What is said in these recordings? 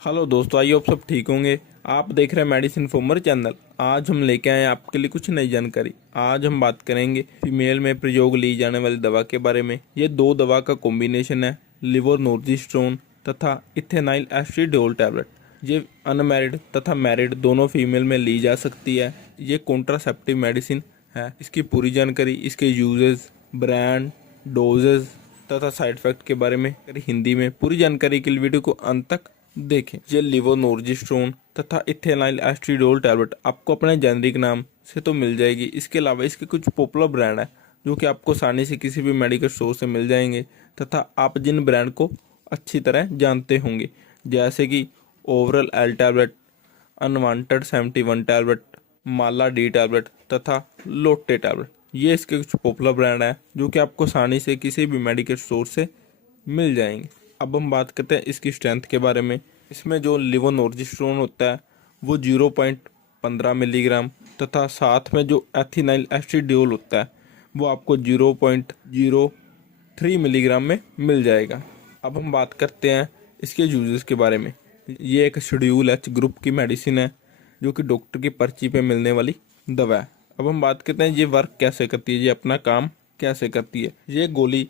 Hello दोस्तों, आइए आप सब ठीक होंगे। आप देख रहे हैं मेडिसिन फॉर्मर चैनल। आज हम लेके आए हैं आपके लिए कुछ नई जानकारी। आज हम बात करेंगे फीमेल में प्रयोग ली जाने वाली दवा के बारे में। ये दो दवा का कॉम्बिनेशन है, लिवोनोर्जिस्ट्रोन तथा इथेनाइल एस्ट्रिडोल टैबलेट। ये अनमैरिड तथा मैरिड दोनों फीमेल में ली जा सकती है। ये कॉन्ट्रासेप्टिव मेडिसिन है। इसकी पूरी जानकारी, इसके यूजेस, ब्रांड, डोजेज तथा साइड इफेक्ट के बारे में हिंदी में पूरी जानकारी के लिए वीडियो को अंत तक देखें। ये लिवोनोर्जिस्ट्रोन तथा इथेनाइल एस्ट्रिडोल टैबलेट आपको अपने जेनरिक नाम से तो मिल जाएगी। इसके अलावा इसके कुछ पॉपुलर ब्रांड है जो कि आपको आसानी से किसी भी मेडिकल स्टोर से मिल जाएंगे तथा आप जिन ब्रांड को अच्छी तरह जानते होंगे, जैसे कि ओवरल एल टैबलेट, अनवांटेड 71 टैबलेट, माला डी टैबलेट तथा लोटे टैबलेट। ये इसके कुछ पॉपुलर ब्रांड है जो कि आपको आसानी से किसी भी मेडिकल स्टोर से मिल जाएंगे। अब हम बात करते हैं इसकी स्ट्रेंथ के बारे में। इसमें जो लिवोनोर्जिस्ट्रोन होता है वो 0.15 मिलीग्राम तथा साथ में जो एथिनाइल एस्ट्रिडियोल होता है वो आपको 0.03 मिलीग्राम में मिल जाएगा। अब हम बात करते हैं इसके यूजेस के बारे में। ये एक शेड्यूल एच ग्रुप की मेडिसिन है जो कि डॉक्टर की पर्ची पे मिलने वाली दवा है। अब हम बात करते हैं ये वर्क कैसे करती है, ये अपना काम कैसे करती है। ये गोली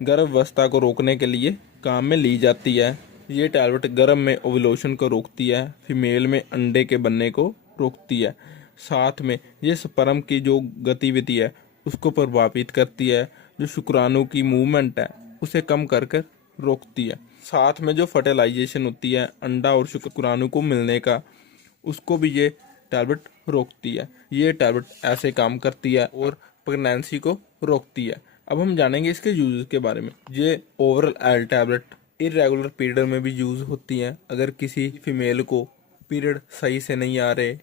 गर्भावस्था को रोकने के लिए काम में ली जाती है। ये टैबलेट गर्भ में ओव्यूलेशन को रोकती है, फीमेल में अंडे के बनने को रोकती है। साथ में ये स्पर्म की जो गतिविधि है उसको प्रभावित करती है। जो शुक्राणु की मूवमेंट है उसे कम कर कर रोकती है। साथ में जो फर्टिलाइजेशन होती है, अंडा और शुक्राणु को मिलने का, उसको भी ये टैबलेट रोकती है। ये टैबलेट ऐसे काम करती है और प्रेगनेंसी को रोकती है। अब हम जानेंगे इसके यूज के बारे में। ये ओवरल एल टैबलेट इरेगुलर पीरियड में भी यूज होती हैं। अगर किसी फीमेल को पीरियड सही से नहीं आ रहे,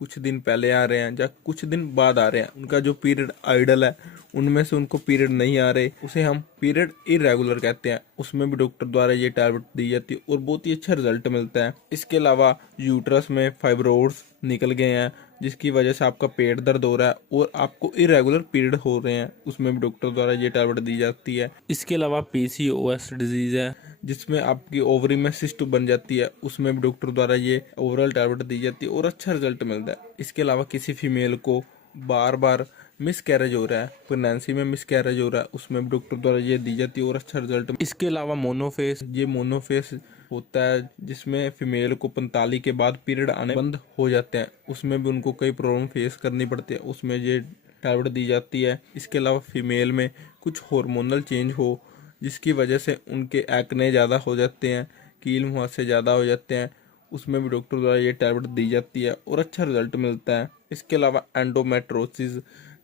कुछ दिन पहले आ रहे हैं या कुछ दिन बाद आ रहे हैं, उनका जो पीरियड आइडल है उनमें से उनको पीरियड नहीं आ रहे, उसे हम पीरियड इरेगुलर कहते हैं, उसमें भी डॉक्टर द्वारा ये टैबलेट दी जाती है और बहुत ही अच्छा रिजल्ट मिलता है। इसके अलावा यूट्रस में फाइब्रोइड्स निकल गए हैं जिसकी वजह से आपका पेट दर्द हो रहा है और आपको इरेगुलर पीरियड हो रहे हैं, उसमें भी डॉक्टर द्वारा ये टैबलेट दी जाती है। इसके अलावा पीसीओएस डिजीज है जिसमें आपकी ओवरी में सिस्ट बन जाती है, उसमें भी डॉक्टर द्वारा ये ओवरऑल टैबलेट दी जाती है और अच्छा रिजल्ट मिलता है। इसके अलावा किसी फीमेल को बार बार मिस कैरेज हो रहा है, प्रेगनेंसी में मिस कैरेज हो रहा है, उसमें भी डॉक्टर द्वारा ये दी जाती है और अच्छा रिजल्ट। इसके अलावा मोनोफेस, ये मोनोफेस होता है जिसमें फीमेल को 45 के बाद पीरियड आने बंद हो जाते हैं, उसमें भी उनको कई प्रॉब्लम फेस करनी पड़ती है, उसमें ये टैबलेट दी जाती है। इसके अलावा फीमेल में कुछ हार्मोनल चेंज हो जिसकी वजह से उनके एक्ने ज़्यादा हो जाते हैं, कील मुहासे ज़्यादा हो जाते हैं, उसमें भी डॉक्टर द्वारा ये टैबलेट दी जाती है और अच्छा रिजल्ट मिलता है। इसके अलावा एंडोमेट्रोसिस,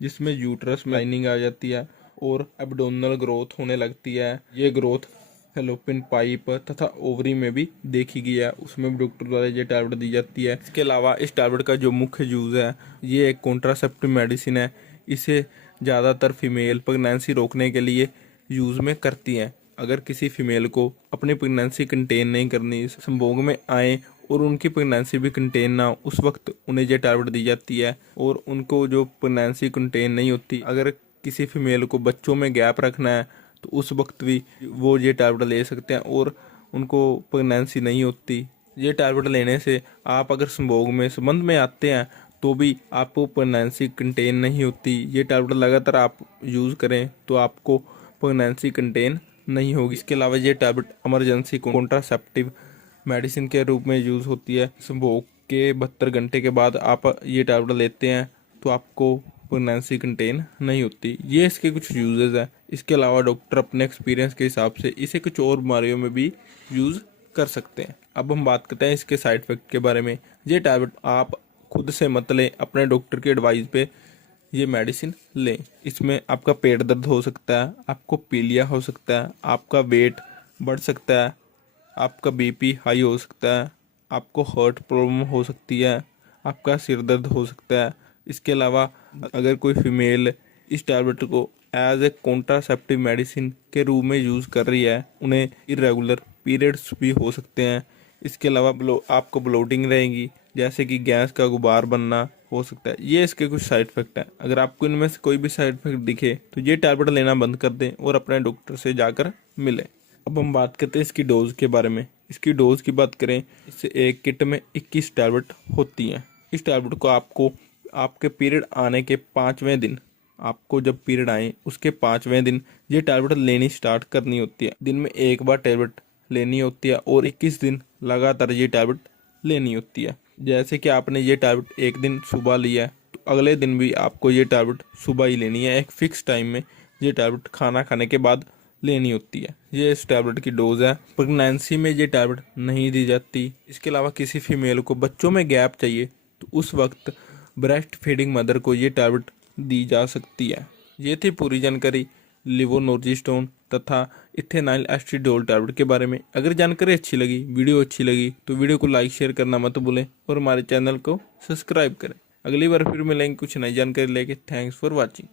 जिसमें यूट्रस में लाइनिंग आ जाती है और एब्डोमिनल ग्रोथ होने लगती है, ये ग्रोथ फेलोपियन पाइप तथा ओवरी में भी देखी गई है, उसमें भी डॉक्टर द्वारा ये टैबलेट दी जाती है। इसके अलावा इस टैबलेट का जो मुख्य यूज़ है, ये एक कॉन्ट्रासेप्टिव मेडिसिन है। इसे ज़्यादातर फीमेल प्रेगनेंसी रोकने के लिए यूज़ में करती हैं। अगर किसी फीमेल को अपनी प्रेगनेंसी कंटेन नहीं करनी, संभोग में आए और उनकी प्रेगनेंसी भी कंटेन ना हो, उस वक्त उन्हें ये टैबलेट दी जाती है। और उनको जो प्रेगनेंसी कंटेन नहीं होती, अगर किसी फीमेल को बच्चों में गैप रखना है तो उस वक्त भी वो ये टैबलेट ले सकते हैं और उनको प्रेगनेंसी नहीं होती। ये टैबलेट लेने से आप अगर संभोग में संबंध में आते हैं तो भी आपको प्रेगनेंसी कंटेन नहीं होती। ये टैबलेट लगातार आप यूज़ करें तो आपको प्रेगनेंसी कंटेन नहीं होगी। इसके अलावा ये टैबलेट इमरजेंसी कॉन्ट्रासेप्टिव मेडिसिन के रूप में यूज़ होती है। संभोग के 72 घंटे के बाद आप ये टैबलेट लेते हैं तो आपको प्रेगनेंसी कंटेन नहीं होती। ये इसके कुछ यूजेस हैं। इसके अलावा डॉक्टर अपने एक्सपीरियंस के हिसाब से इसे कुछ और बीमारियों में भी यूज़ कर सकते हैं। अब हम बात करते हैं इसके साइड इफेक्ट के बारे में। ये टैबलेट आप खुद से मत लें, अपने डॉक्टर की एडवाइस पे ये मेडिसिन लें। इसमें आपका पेट दर्द हो सकता है, आपको पीलिया हो सकता है, आपका वेट बढ़ सकता है, आपका बीपी हाई हो सकता है, आपको हार्ट प्रॉब्लम हो सकती है, आपका सिर दर्द हो सकता है। इसके अलावा अगर कोई फीमेल इस टैबलेट को एज ए कॉन्ट्रासेप्टिव मेडिसिन के रूप में यूज़ कर रही है, उन्हें इरेगुलर पीरियड्स भी हो सकते हैं। इसके अलावा आपको ब्लोटिंग रहेगी, जैसे कि गैस का गुबार बनना हो सकता है। ये इसके कुछ साइड इफेक्ट हैं। अगर आपको इनमें से कोई भी साइड इफेक्ट दिखे तो ये टैबलेट लेना बंद कर दें और अपने डॉक्टर से जाकर मिलें। अब हम बात करते हैं इसकी डोज के बारे में। इसकी डोज की बात करें, इससे एक किट में 21 टैबलेट होती हैं। इस टैबलेट को आपको आपके पीरियड आने के 5वें दिन, आपको जब पीरियड आए उसके 5वें दिन ये टैबलेट लेनी स्टार्ट करनी होती है। दिन में एक बार टैबलेट लेनी होती है और 21 दिन लगातार ये टैबलेट लेनी होती है। जैसे कि आपने ये टैबलेट एक दिन सुबह लिया है तो अगले दिन भी आपको ये टैबलेट सुबह ही लेनी है। एक फिक्स टाइम में ये टैबलेट खाना खाने के बाद लेनी होती है। ये इस टैबलेट की डोज है। प्रेगनेंसी में ये टैबलेट नहीं दी जाती। इसके अलावा किसी फीमेल को बच्चों में गैप चाहिए तो उस वक्त ब्रेस्ट फीडिंग मदर को ये टैबलेट दी जा सकती है। ये थी पूरी जानकारी लेवोनोर्जिस्टोन तथा इथेनाइल एस्ट्रिडोल टैबलेट के बारे में। अगर जानकारी अच्छी लगी, वीडियो अच्छी लगी तो वीडियो को लाइक शेयर करना मत भूलें और हमारे चैनल को सब्सक्राइब करें। अगली बार फिर मिलेंगे कुछ नई जानकारी लेके। Thanks for watching.